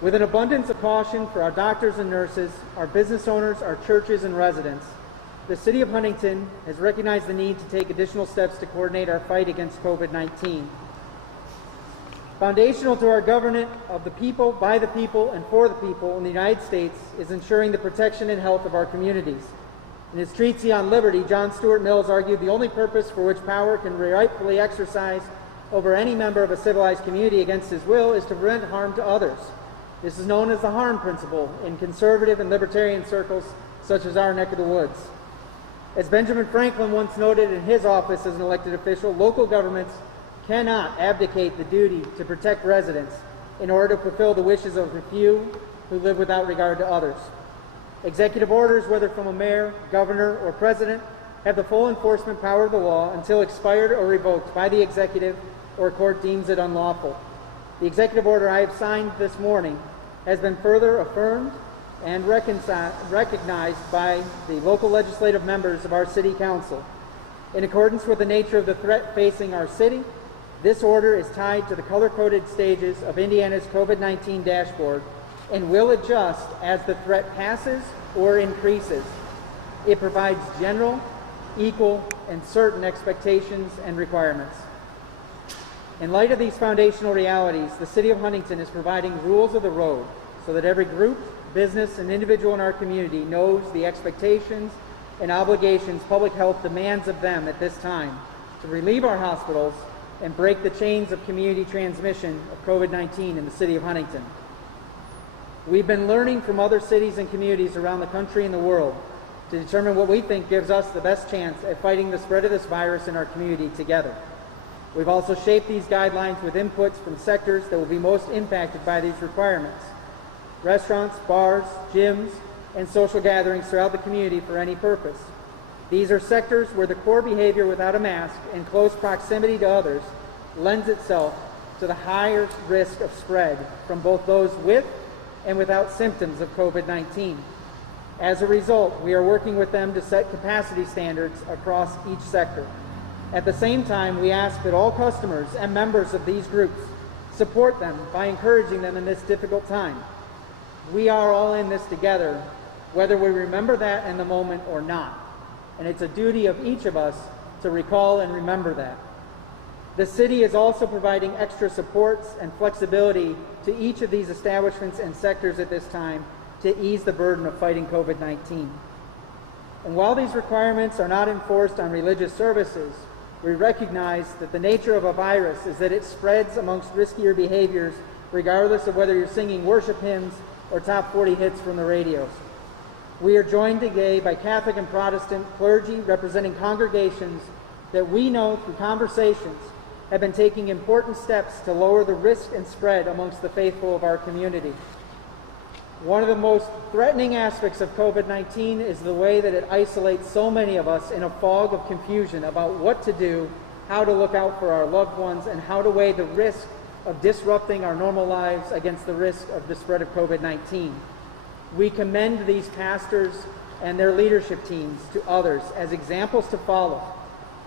With an abundance of caution for our doctors and nurses, our business owners, our churches and residents, the City of Huntington has recognized the need to take additional steps to coordinate our fight against COVID-19. Foundational to our government of the people, by the people, and for the people in the United States is ensuring the protection and health of our communities. In his treatise on liberty, John Stuart Mills argued the only purpose for which power can rightfully exercise over any member of a civilized community against his will is to prevent harm to others. This is known as the harm principle in conservative and libertarian circles such as our neck of the woods. As Benjamin Franklin once noted in his office as an elected official, local governments cannot abdicate the duty to protect residents in order to fulfill the wishes of the few who live without regard to others. Executive orders, whether from a mayor, governor, or president, have the full enforcement power of the law until expired or revoked by the executive or a court deems it unlawful. The executive order I have signed this morning has been further affirmed and recognized by the local legislative members of our City Council. In accordance with the nature of the threat facing our city, this order is tied to the color-coded stages of Indiana's COVID-19 dashboard and will adjust as the threat passes or increases. It provides general, equal, and certain expectations and requirements. In light of these foundational realities, the City of Huntington is providing rules of the road so that every group, business, and individual in our community knows the expectations and obligations public health demands of them at this time to relieve our hospitals and break the chains of community transmission of COVID-19 in the City of Huntington. We've been learning from other cities and communities around the country and the world to determine what we think gives us the best chance at fighting the spread of this virus in our community together. We've also shaped these guidelines with inputs from sectors that will be most impacted by these requirements: restaurants, bars, gyms, and social gatherings throughout the community for any purpose. These are sectors where the core behavior without a mask and close proximity to others lends itself to the higher risk of spread from both those with and without symptoms of COVID-19. As a result, we are working with them to set capacity standards across each sector. At the same time, we ask that all customers and members of these groups support them by encouraging them in this difficult time. We are all in this together, whether we remember that in the moment or not. And it's a duty of each of us to recall and remember that. The city is also providing extra supports and flexibility to each of these establishments and sectors at this time to ease the burden of fighting COVID-19. And while these requirements are not enforced on religious services, we recognize that the nature of a virus is that it spreads amongst riskier behaviors regardless of whether you're singing worship hymns or top 40 hits from the radios. We are joined today by Catholic and Protestant clergy representing congregations that we know through conversations have been taking important steps to lower the risk and spread amongst the faithful of our community. One of the most threatening aspects of COVID-19 is the way that it isolates so many of us in a fog of confusion about what to do, how to look out for our loved ones, and how to weigh the risk of disrupting our normal lives against the risk of the spread of COVID-19. We commend these pastors and their leadership teams to others as examples to follow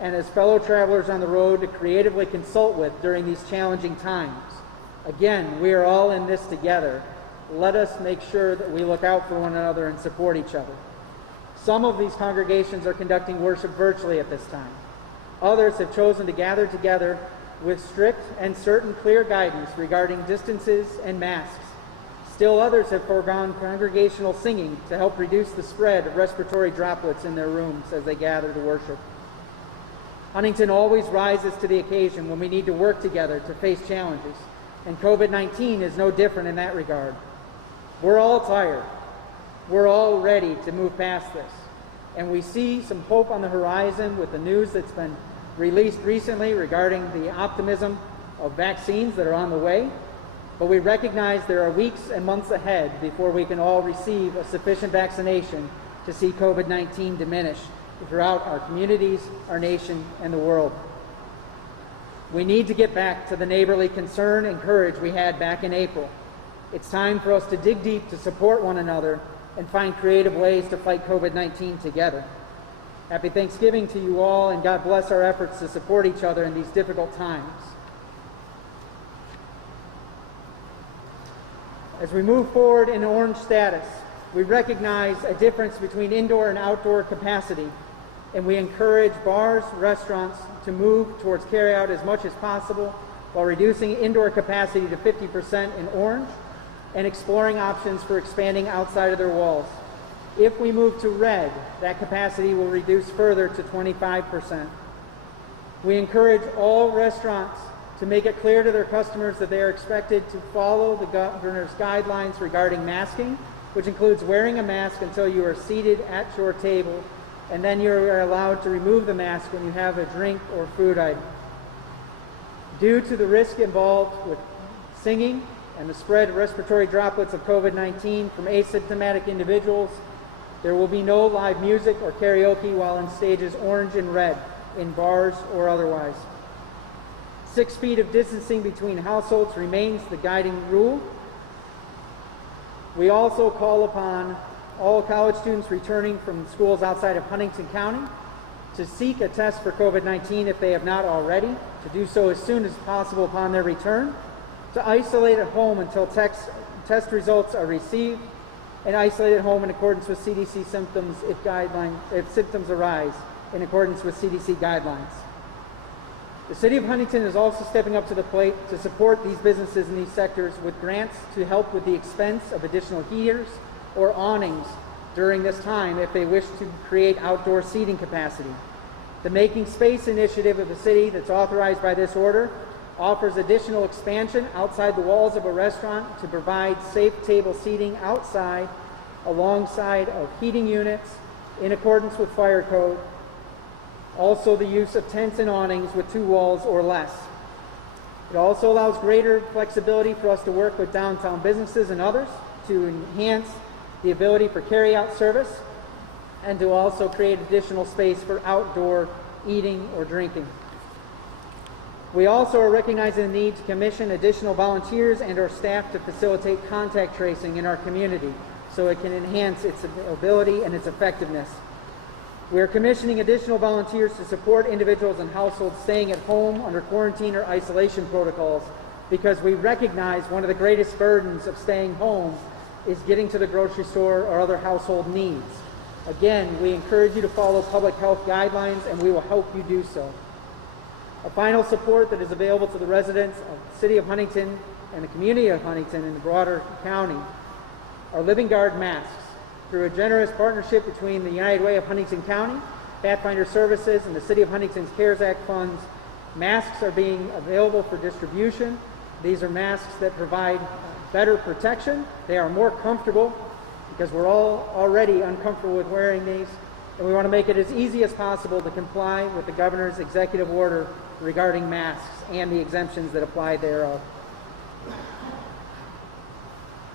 and as fellow travelers on the road to creatively consult with during these challenging times. Again, we are all in this together. Let us make sure that we look out for one another and support each other. Some of these congregations are conducting worship virtually at this time. Others have chosen to gather together with strict and certain clear guidance regarding distances and masks. Still others have foregone congregational singing to help reduce the spread of respiratory droplets in their rooms as they gather to worship. Huntington always rises to the occasion when we need to work together to face challenges, and COVID-19 is no different in that regard. We're all tired. We're all ready to move past this. And we see some hope on the horizon with the news that's been released recently regarding the optimism of vaccines that are on the way. But we recognize there are weeks and months ahead before we can all receive a sufficient vaccination to see COVID-19 diminish throughout our communities, our nation, and the world. We need to get back to the neighborly concern and courage we had back in April. It's time for us to dig deep to support one another and find creative ways to fight COVID-19 together. Happy Thanksgiving to you all, and God bless our efforts to support each other in these difficult times. As we move forward in orange status, we recognize a difference between indoor and outdoor capacity, and we encourage bars, restaurants to move towards carryout as much as possible while reducing indoor capacity to 50% in orange and exploring options for expanding outside of their walls. If we move to red, that capacity will reduce further to 25%. We encourage all restaurants to make it clear to their customers that they are expected to follow the governor's guidelines regarding masking, which includes wearing a mask until you are seated at your table, and then you are allowed to remove the mask when you have a drink or food item. Due to the risk involved with singing and the spread of respiratory droplets of COVID-19 from asymptomatic individuals, there will be no live music or karaoke while in stages orange and red, in bars or otherwise. 6 feet of distancing between households remains the guiding rule. We also call upon all college students returning from schools outside of Huntington County to seek a test for COVID-19 if they have not already, to do so as soon as possible upon their return, to isolate at home until test results are received, and isolate at home in accordance with CDC symptoms if symptoms arise in accordance with CDC guidelines. The City of Huntington is also stepping up to the plate to support these businesses in these sectors with grants to help with the expense of additional heaters or awnings during this time if they wish to create outdoor seating capacity. The Making Space initiative of the city that's authorized by this order offers additional expansion outside the walls of a restaurant to provide safe table seating outside alongside of heating units in accordance with fire code. Also the use of tents and awnings with 2 walls or less. It also allows greater flexibility for us to work with downtown businesses and others to enhance the ability for carry-out service and to also create additional space for outdoor eating or drinking. We also are recognizing the need to commission additional volunteers and our staff to facilitate contact tracing in our community so it can enhance its ability and its effectiveness. We are commissioning additional volunteers to support individuals and households staying at home under quarantine or isolation protocols because we recognize one of the greatest burdens of staying home is getting to the grocery store or other household needs. Again, we encourage you to follow public health guidelines and we will help you do so. A final support that is available to the residents of the City of Huntington and the community of Huntington and the broader county are Living Guard masks. Through a generous partnership between the United Way of Huntington County, Pathfinder Services, and the City of Huntington's CARES Act funds, masks are being available for distribution. These are masks that provide better protection. They are more comfortable because we're all already uncomfortable with wearing these, and we want to make it as easy as possible to comply with the governor's executive order regarding masks and the exemptions that apply thereof.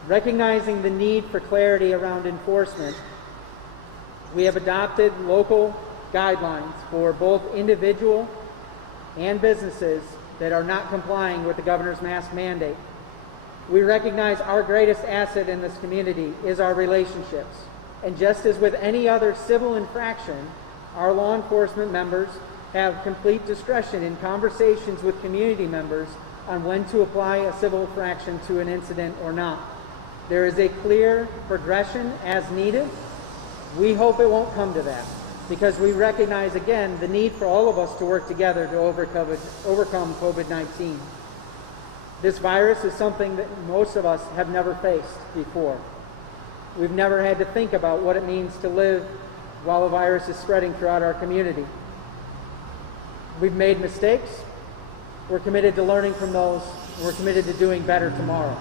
Recognizing the need for clarity around enforcement, we have adopted local guidelines for both individual and businesses that are not complying with the governor's mask mandate. We recognize our greatest asset in this community is our relationships. And just as with any other civil infraction, our law enforcement members have complete discretion in conversations with community members on when to apply a civil infraction to an incident or not. There is a clear progression as needed. We hope it won't come to that because we recognize, again, the need for all of us to work together to overcome COVID-19. This virus is something that most of us have never faced before. We've never had to think about what it means to live while a virus is spreading throughout our community. We've made mistakes. We're committed to learning from those. And we're committed to doing better tomorrow.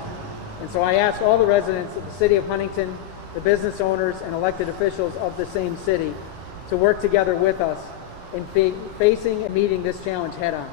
And so I ask all the residents of the City of Huntington, the business owners, and elected officials of the same city to work together with us in facing and meeting this challenge head on.